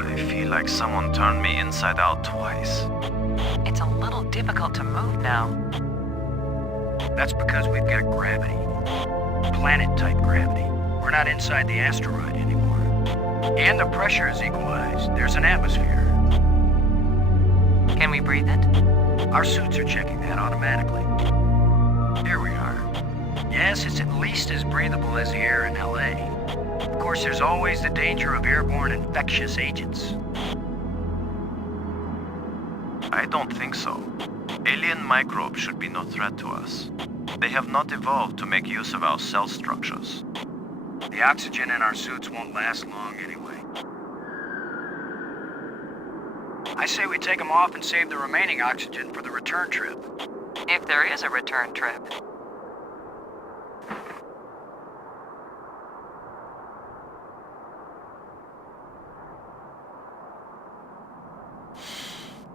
I feel like someone turned me inside out twice. It's a little difficult to move now. That's because we've got gravity. Planet-type gravity. We're not inside the asteroid anymore. And the pressure is equalized. There's an atmosphere. Can we breathe it? Our suits are checking that automatically. Here we are. Yes, it's at least as breathable as the air in LA. Of course, there's always the danger of airborne infectious agents. I don't think so. Alien microbes should be no threat to us. They have not evolved to make use of our cell structures. The oxygen in our suits won't last long anyway. I say we take them off and save the remaining oxygen for the return trip. If there is a return trip.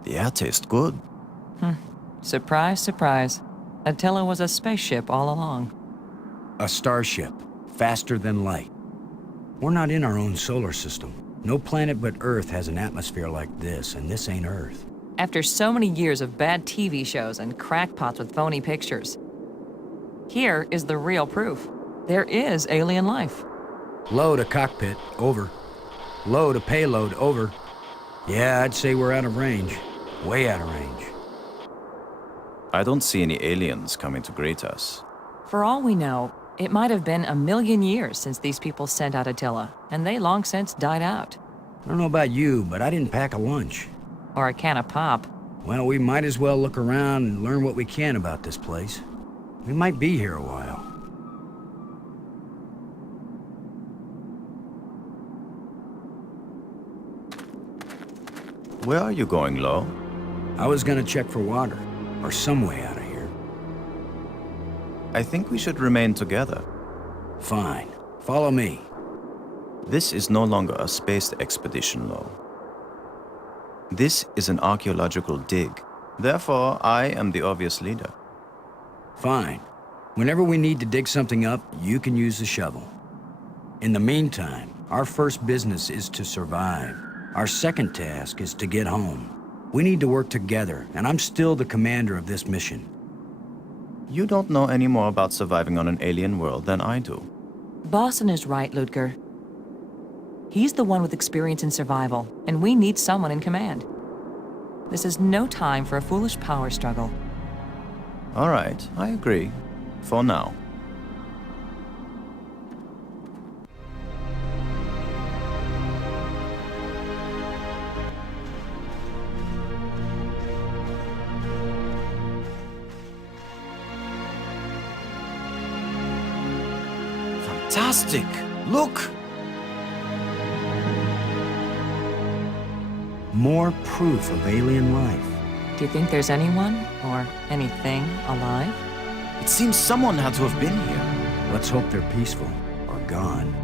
The air tastes good. Surprise, surprise. Attila was a spaceship all along. A starship, faster than light. We're not in our own solar system. No planet but Earth has an atmosphere like this, and this ain't Earth. After so many years of bad TV shows and crackpots with phony pictures, here is the real proof. There is alien life. Low to cockpit, over. Low to payload, over. Yeah, I'd say we're out of range. Way out of range. I don't see any aliens coming to greet us. For all we know, it might have been 1,000,000 years since these people sent out Attila, and they long since died out. I don't know about you, but I didn't pack a lunch. Or a can of pop. Well, we might as well look around and learn what we can about this place. We might be here a while. Where are you going, Lo? I was gonna check for water, or some way out of here. I think we should remain together. Fine. Follow me. This is no longer a space expedition, Lo. This is an archaeological dig. Therefore, I am the obvious leader. Fine. Whenever we need to dig something up, you can use the shovel. In the meantime, our first business is to survive. Our second task is to get home. We need to work together, and I'm still the commander of this mission. You don't know any more about surviving on an alien world than I do. Boston is right, Ludger. He's the one with experience in survival, and we need someone in command. This is no time for a foolish power struggle. All right, I agree. For now. Fantastic! Look! More proof of alien life. Do you think there's anyone, or anything, alive? It seems someone had to have been here. Let's hope they're peaceful, or gone.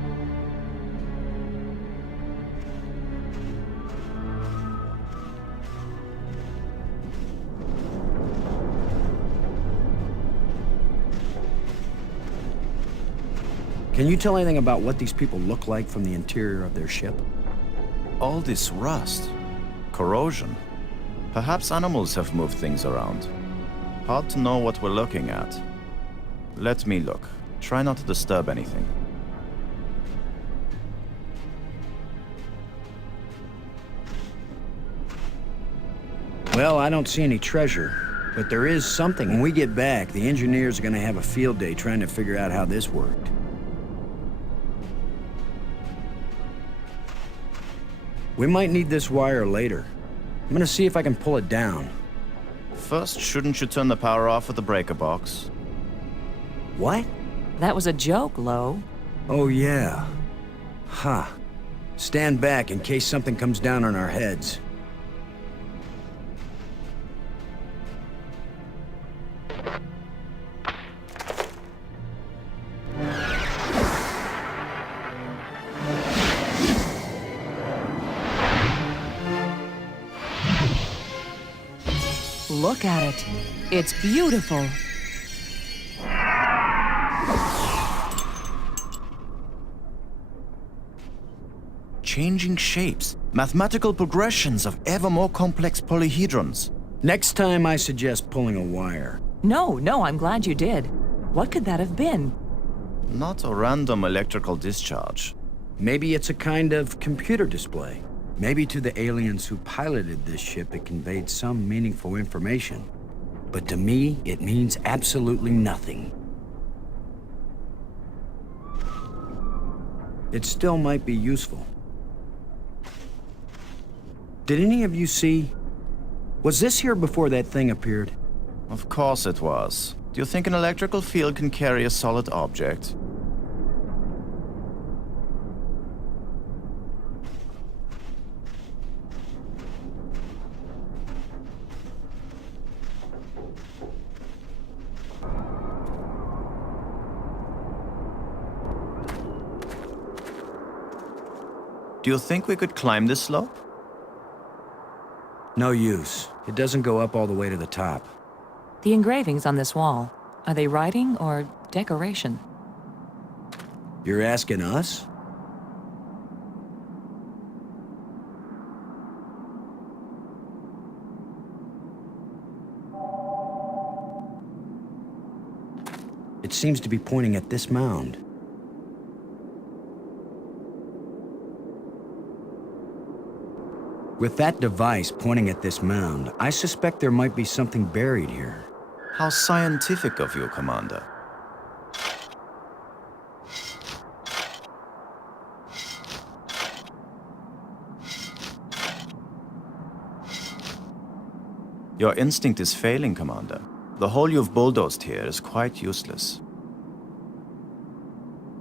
Can you tell anything about what these people look like from the interior of their ship? All this rust. Corrosion. Perhaps animals have moved things around. Hard to know what we're looking at. Let me look. Try not to disturb anything. Well, I don't see any treasure, but there is something. When we get back, the engineers are gonna have a field day trying to figure out how this worked. We might need this wire later. I'm gonna see if I can pull it down. First, shouldn't you turn the power off with the breaker box? What? That was a joke, Lo. Oh, yeah. Huh. Stand back in case something comes down on our heads. Look at it. It's beautiful. changing shapes, mathematical progressions of ever more complex polyhedrons. Next time I suggest pulling a wire. No, I'm glad you did. What could that have been? Not a random electrical discharge. Maybe it's a kind of computer display. Maybe to the aliens who piloted this ship it conveyed some meaningful information. But to me, it means absolutely nothing. It still might be useful. Did any of you see... Was this here before that thing appeared? Of course it was. Do you think an electrical field can carry a solid object? Do you think we could climb this slope? No use. It doesn't go up all the way to the top. The engravings on this wall, are they writing or decoration? You're asking us? It seems to be pointing at this mound. With that device pointing at this mound, I suspect there might be something buried here. How scientific of you, Commander. Your instinct is failing, Commander. The hole you've bulldozed here is quite useless.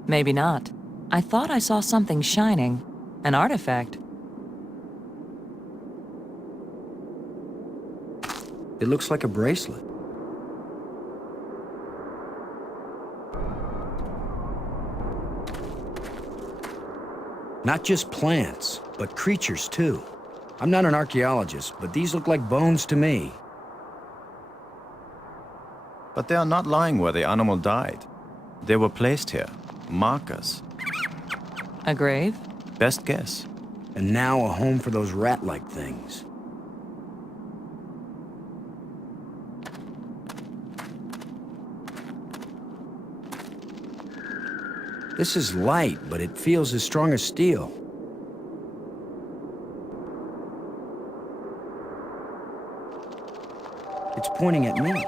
Maybe not. I thought I saw something shining. An artifact. It looks like a bracelet. Not just plants, but creatures too. I'm not an archaeologist, but these look like bones to me. But they are not lying where the animal died. They were placed here. Markers. A grave? Best guess. And now a home for those rat-like things. This is light, but it feels as strong as steel. It's pointing at me.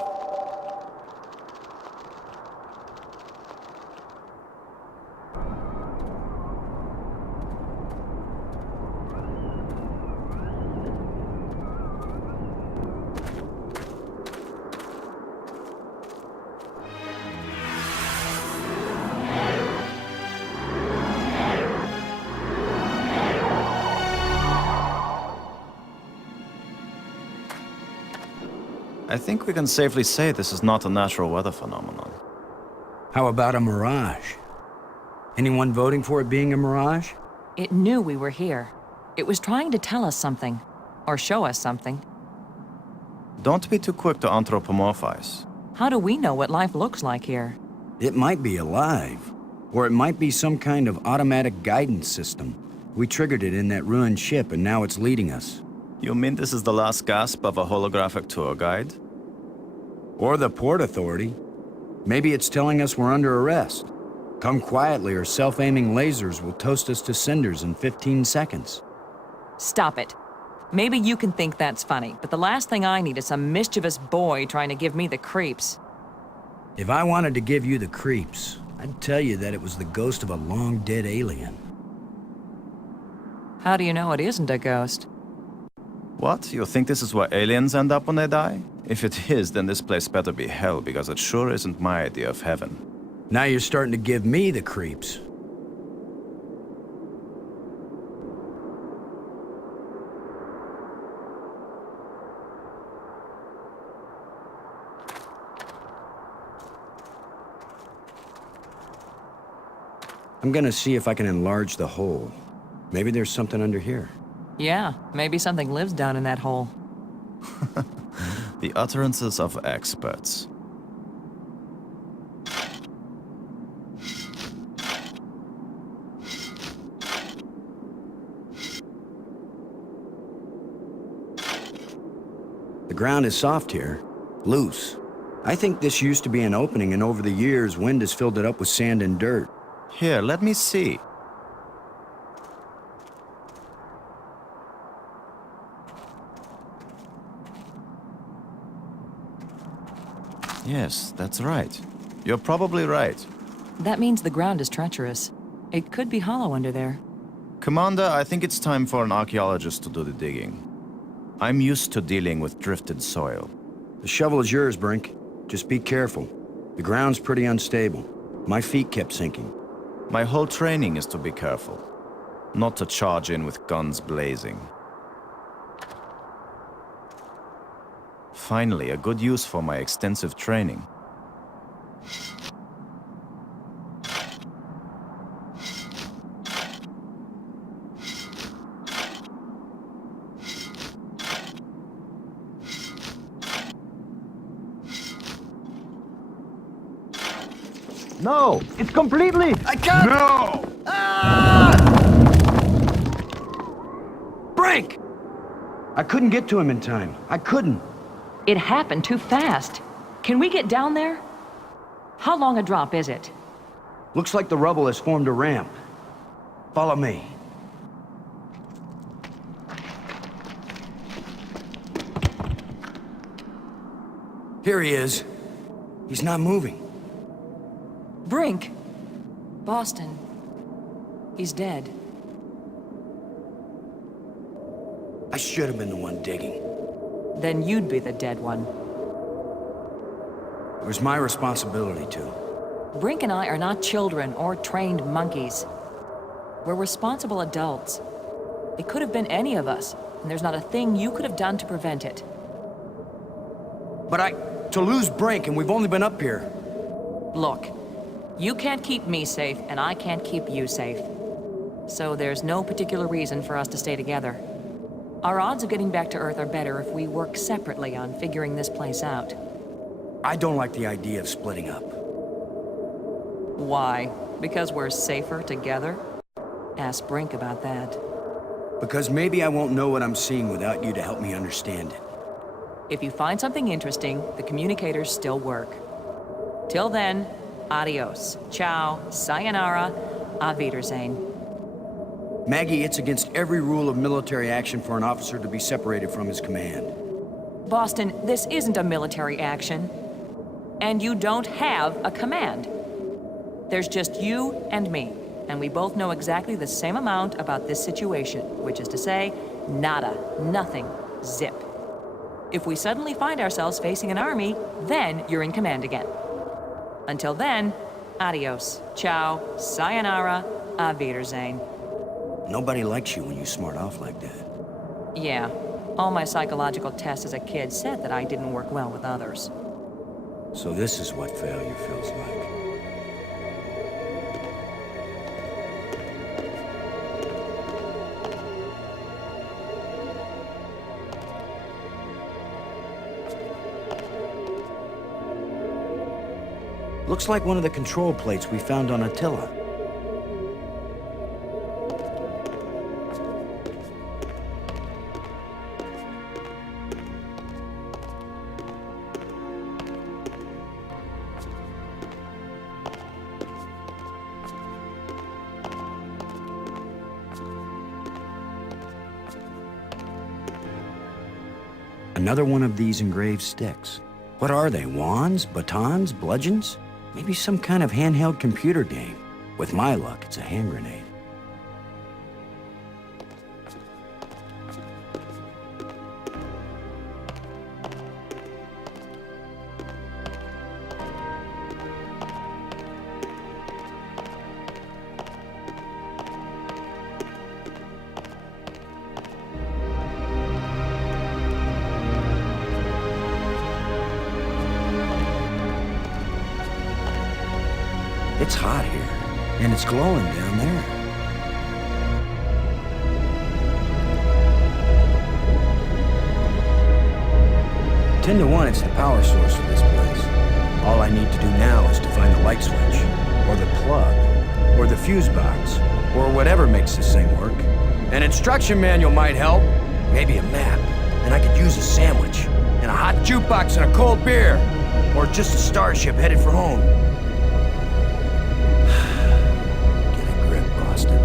I think we can safely say this is not a natural weather phenomenon. How about a mirage? Anyone voting for it being a mirage? It knew we were here. It was trying to tell us something. Or show us something. Don't be too quick to anthropomorphize. How do we know what life looks like here? It might be alive. Or it might be some kind of automatic guidance system. We triggered it in that ruined ship and now it's leading us. You mean this is the last gasp of a holographic tour guide? Or the Port Authority. Maybe it's telling us we're under arrest. Come quietly or self-aiming lasers will toast us to cinders in 15 seconds. Stop it. Maybe you can think that's funny, but the last thing I need is some mischievous boy trying to give me the creeps. If I wanted to give you the creeps, I'd tell you that it was the ghost of a long-dead alien. How do you know it isn't a ghost? What? You think this is where aliens end up when they die? If it is, then this place better be hell, because it sure isn't my idea of heaven. Now you're starting to give me the creeps. I'm gonna see if I can enlarge the hole. Maybe there's something under here. Yeah, maybe something lives down in that hole. The utterances of experts. ground is soft here. Loose. I think this used to be an opening, and over the years, wind has filled it up with sand and dirt. Here, let me see. Yes, that's right. You're probably right. That means the ground is treacherous. It could be hollow under there. Commander, I think it's time for an archaeologist to do the digging. I'm used to dealing with drifted soil. The shovel is yours, Brink. Just be careful. The ground's pretty unstable. My feet kept sinking. My whole training is to be careful. Not to charge in with guns blazing. Finally, a good use for my extensive training. No! It's completely... I can't! No! Brink! I couldn't get to him in time. I couldn't. It happened too fast. Can we get down there? How long a drop is it? Looks like the rubble has formed a ramp. Follow me. Here he is. He's not moving. Brink! Boston. He's dead. I should have been the one digging. Then you'd be the dead one. It was my responsibility to. Brink and I are not children or trained monkeys. We're responsible adults. It could have been any of us, and there's not a thing you could have done to prevent it. But to lose Brink, and we've only been up here. Look, you can't keep me safe, and I can't keep you safe. So there's no particular reason for us to stay together. Our odds of getting back to Earth are better if we work separately on figuring this place out. I don't like the idea of splitting up. Why? Because we're safer together? Ask Brink about that. Because maybe I won't know what I'm seeing without you to help me understand it. If you find something interesting, the communicators still work. Till then, adios, ciao, sayonara, auf Wiedersehen. Maggie, it's against every rule of military action for an officer to be separated from his command. Boston, this isn't a military action. And you don't have a command. There's just you and me, and we both know exactly the same amount about this situation, which is to say, nada, nothing, zip. If we suddenly find ourselves facing an army, then you're in command again. Until then, adios, ciao, sayonara, auf Wiedersehen. Nobody likes you when you smart off like that. Yeah, all my psychological tests as a kid said that I didn't work well with others. So this is what failure feels like. Looks like one of the control plates we found on Attila. Another one of these engraved sticks. What are they, wands, batons, bludgeons? Maybe some kind of handheld computer game. With my luck, it's a hand grenade. It's hot here, and it's glowing down there. 10 to 1, it's the power source for this place. All I need to do now is to find the light switch, or the plug, or the fuse box, or whatever makes this thing work. An instruction manual might help. Maybe a map, and I could use a sandwich. and a hot jukebox and a cold beer. Or just a starship headed for home. Get a grip, Boston.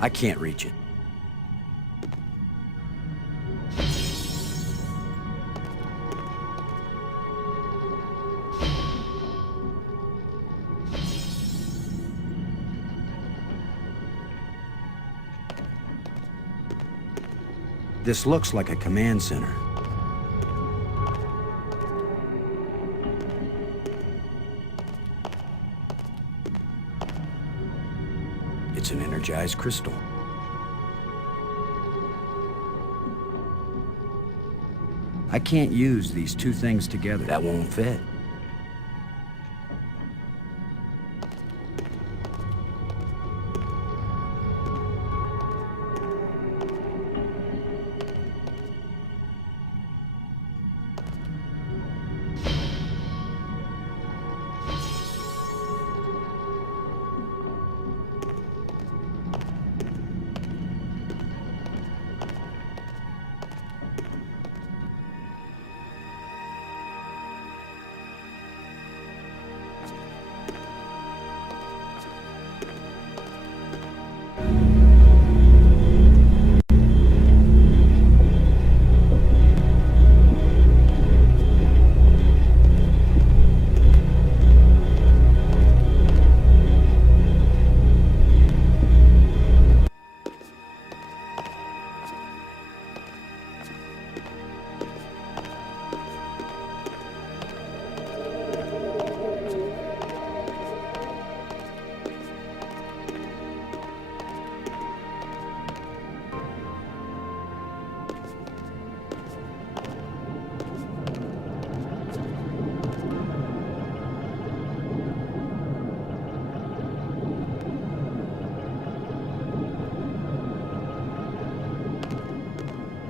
I can't reach it. This looks like a command center. It's an energized crystal. I can't use these two things together. That won't fit.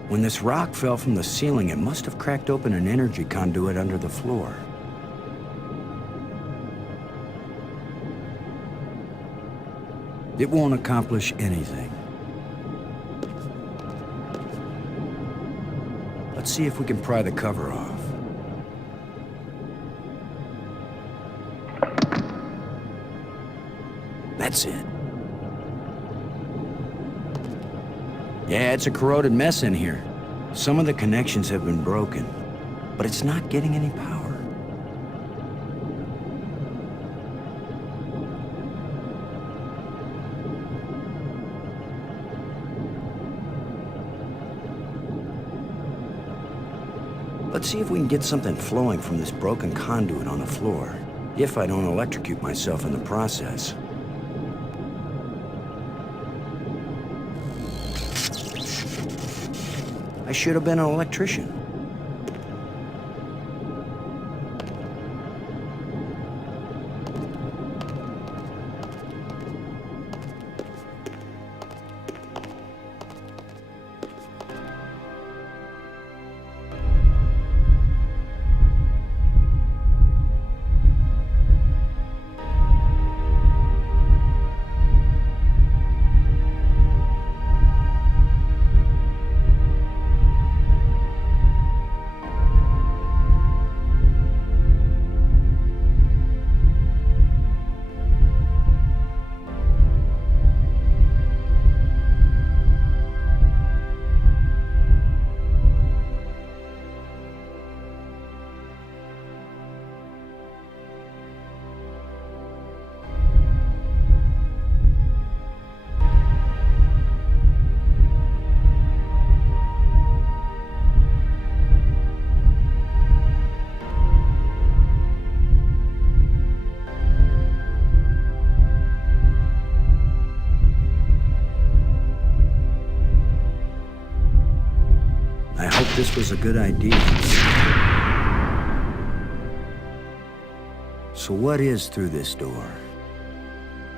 When this rock fell from the ceiling, it must have cracked open an energy conduit under the floor. It won't accomplish anything. Let's see if we can pry the cover off. That's it. Yeah, it's a corroded mess in here. Some of the connections have been broken, but it's not getting any power. Let's see if we can get something flowing from this broken conduit on the floor, if I don't electrocute myself in the process. I should have been an electrician. This was a good idea. So what is through this door?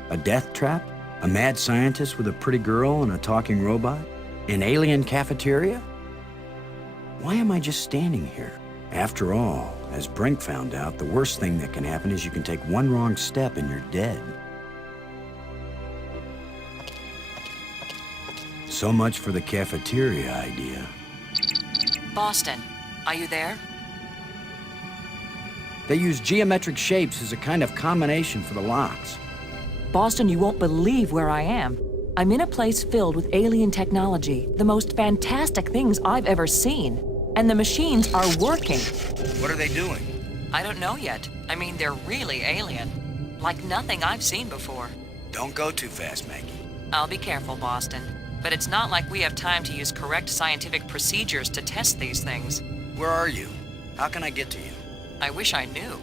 A death trap? A mad scientist with a pretty girl and a talking robot? An alien cafeteria? Why am I just standing here? After all, as Brink found out, the worst thing that can happen is you can take one wrong step and you're dead. So much for the cafeteria idea. Boston, are you there? They use geometric shapes as a kind of combination for the locks. Boston, you won't believe where I am. I'm in a place filled with alien technology, the most fantastic things I've ever seen. And the machines are working. What are they doing? I don't know yet. I mean, they're really alien. Like nothing I've seen before. Don't go too fast, Maggie. I'll be careful, Boston. But it's not like we have time to use correct scientific procedures to test these things. Where are you? How can I get to you? I wish I knew.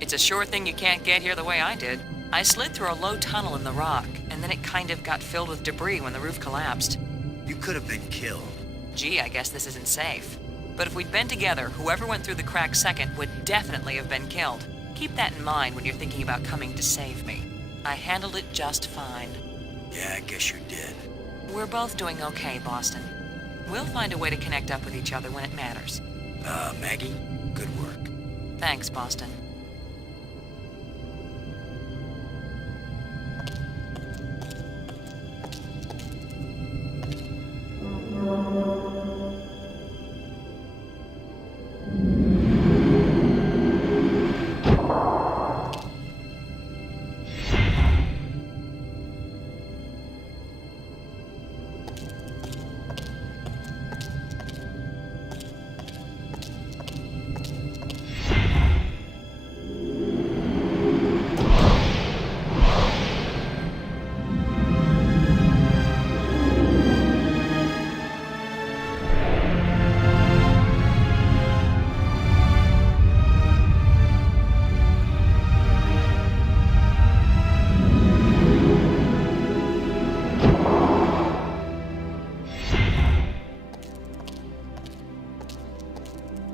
It's a sure thing you can't get here the way I did. I slid through a low tunnel in the rock, and then it kind of got filled with debris when the roof collapsed. You could have been killed. Gee, I guess this isn't safe. But if we'd been together, whoever went through the crack second would definitely have been killed. Keep that in mind when you're thinking about coming to save me. I handled it just fine. Yeah, I guess you did. We're both doing okay, Boston. We'll find a way to connect up with each other when it matters. Maggie, good work. Thanks, Boston.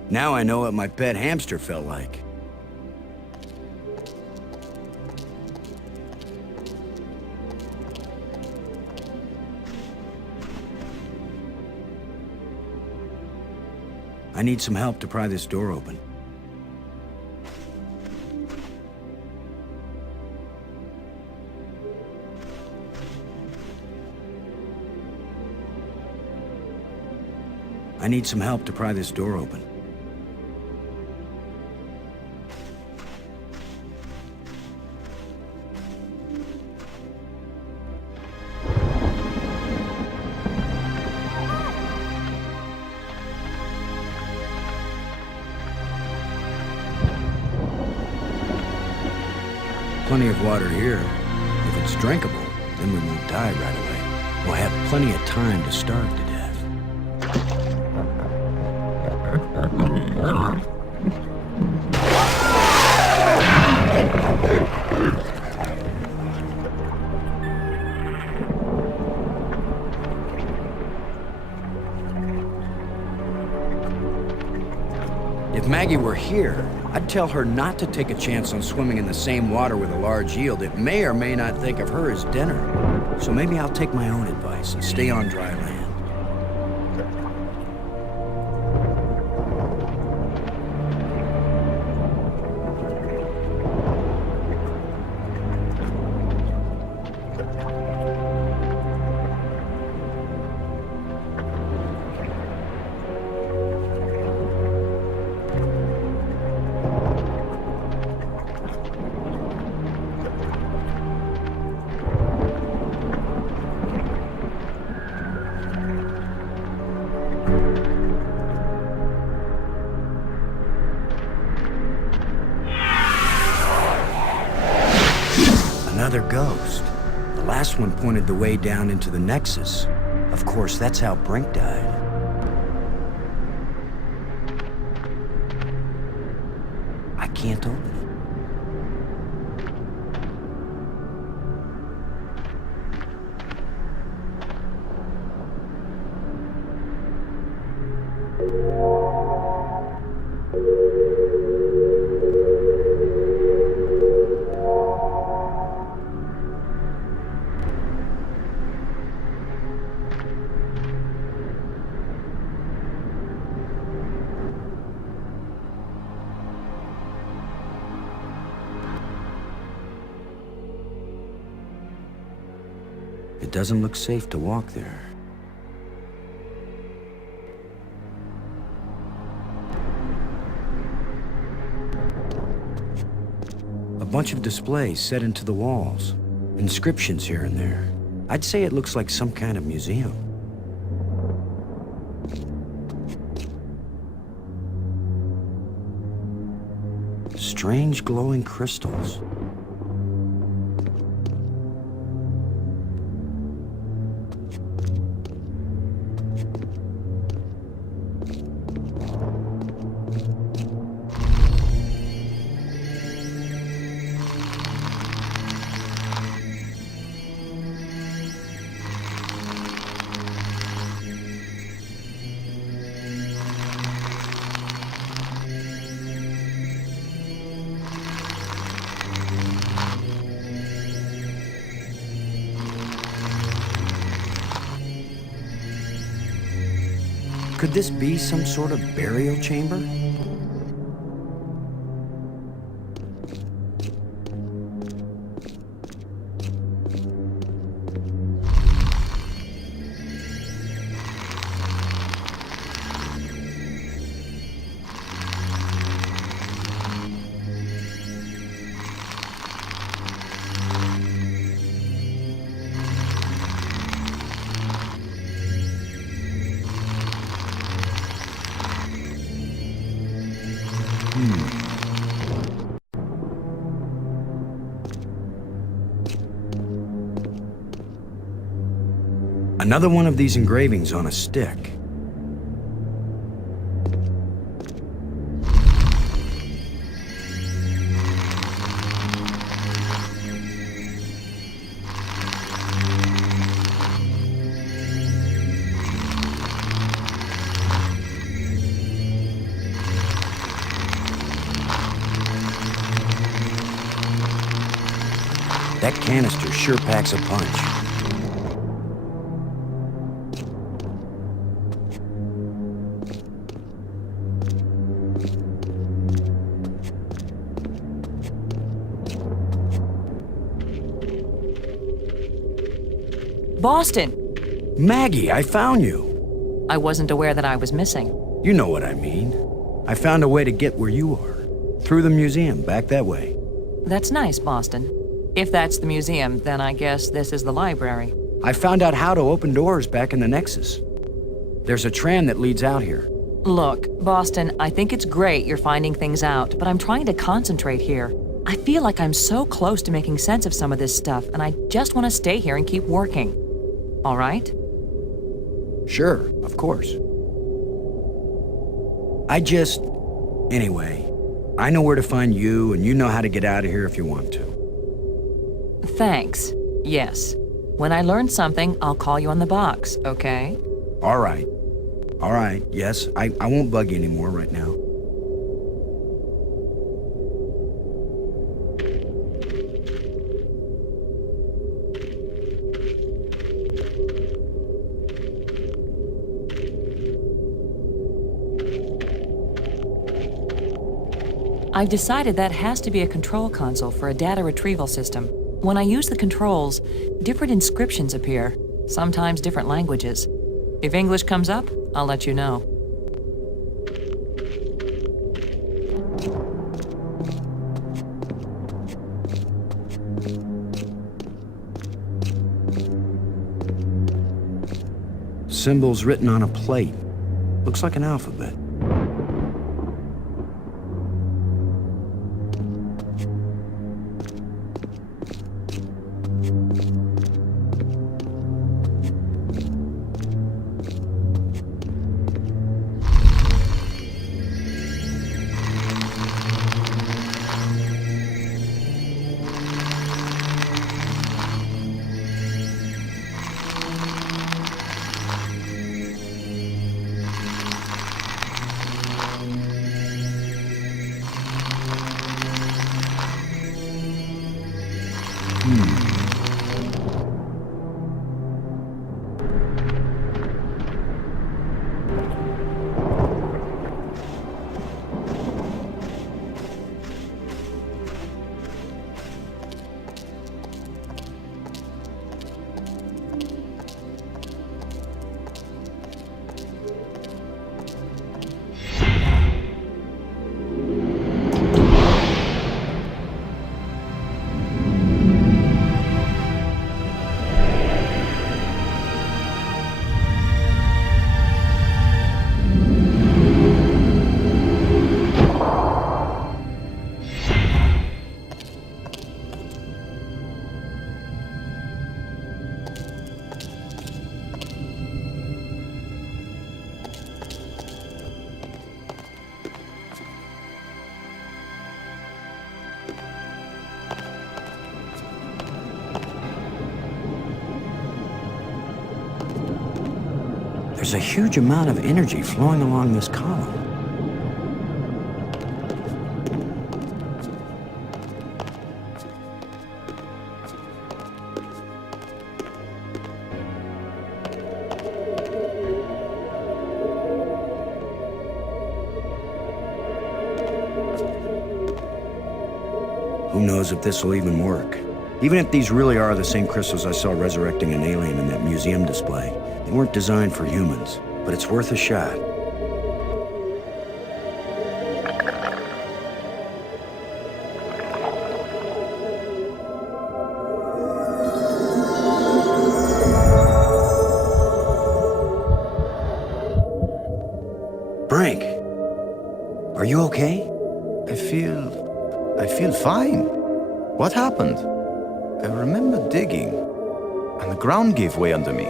Now I know what my pet hamster felt like. I need some help to pry this door open. I need some help to pry this door open. Plenty of water here. If it's drinkable, then we won't die right away. We'll have plenty of time to starve to death. If Maggie were here, I'd tell her not to take a chance on swimming in the same water with a large eel that may or may not think of her as dinner. So maybe I'll take my own advice and stay on dry land. Another ghost. The last one pointed the way down into the Nexus. Of course, that's how Brink died. I can't open it. It doesn't look safe to walk there. A bunch of displays set into the walls. Inscriptions here and there. I'd say it looks like some kind of museum. Strange glowing crystals. Could this be some sort of burial chamber? Another one of these engravings on a stick. That canister sure packs a punch. Boston! Maggie, I found you. I wasn't aware that I was missing. You know what I mean. I found a way to get where you are. Through the museum, back that way. That's nice, Boston. If that's the museum, then I guess this is the library. I found out how to open doors back in the Nexus. There's a tram that leads out here. Look, Boston, I think it's great you're finding things out, but I'm trying to concentrate here. I feel like I'm so close to making sense of some of this stuff, and I just want to stay here and keep working. All right? Sure, of course. Anyway, I know where to find you, and you know how to get out of here if you want to. Thanks. Yes. When I learn something, I'll call you on the box, okay? All right. All right, yes, I won't bug you anymore right now. I've decided that has to be a control console for a data retrieval system. When I use the controls, different inscriptions appear, sometimes different languages. If English comes up, I'll let you know. Symbols written on a plate. Looks like an alphabet. There's a huge amount of energy flowing along this column. Who knows if this will even work? Even if these really are the same crystals I saw resurrecting an alien in that museum display, they weren't designed for humans, but it's worth a shot. Brink, are you okay? I feel fine. What happened? I remember digging, and the ground gave way under me.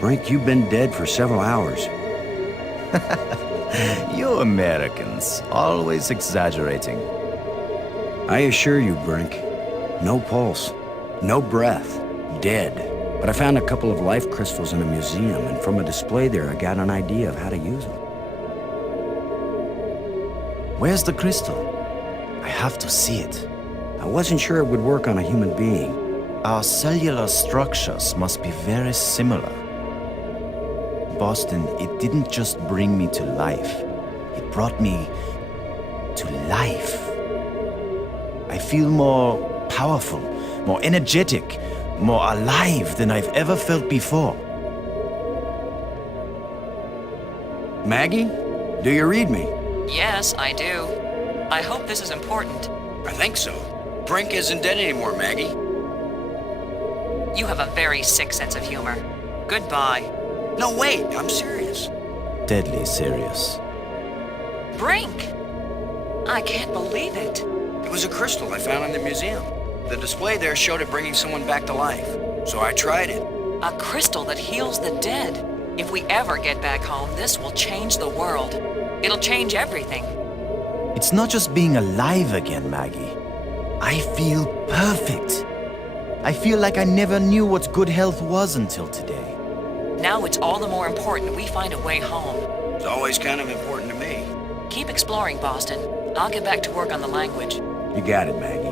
Brink, you've been dead for several hours. You Americans, always exaggerating. I assure you, Brink, no pulse, no breath, dead. But I found a couple of life crystals in a museum, and from a display there, I got an idea of how to use them. Where's the crystal? I have to see it. I wasn't sure it would work on a human being. Our cellular structures must be very similar. Boston, it didn't just bring me to life. It brought me to life. I feel more powerful, more energetic, more alive than I've ever felt before. Maggie, do you read me? Yes, I do. I hope this is important. I think so. Brink isn't dead anymore, Maggie. You have a very sick sense of humor. Goodbye. No, wait, I'm serious. Deadly serious. Brink! I can't believe it. It was a crystal I found in the museum. The display there showed it bringing someone back to life. So I tried it. A crystal that heals the dead. If we ever get back home, this will change the world. It'll change everything. It's not just being alive again, Maggie. I feel perfect. I feel like I never knew what good health was until today. Now it's all the more important we find a way home. It's always kind of important to me. Keep exploring, Boston. I'll get back to work on the language. You got it, Maggie.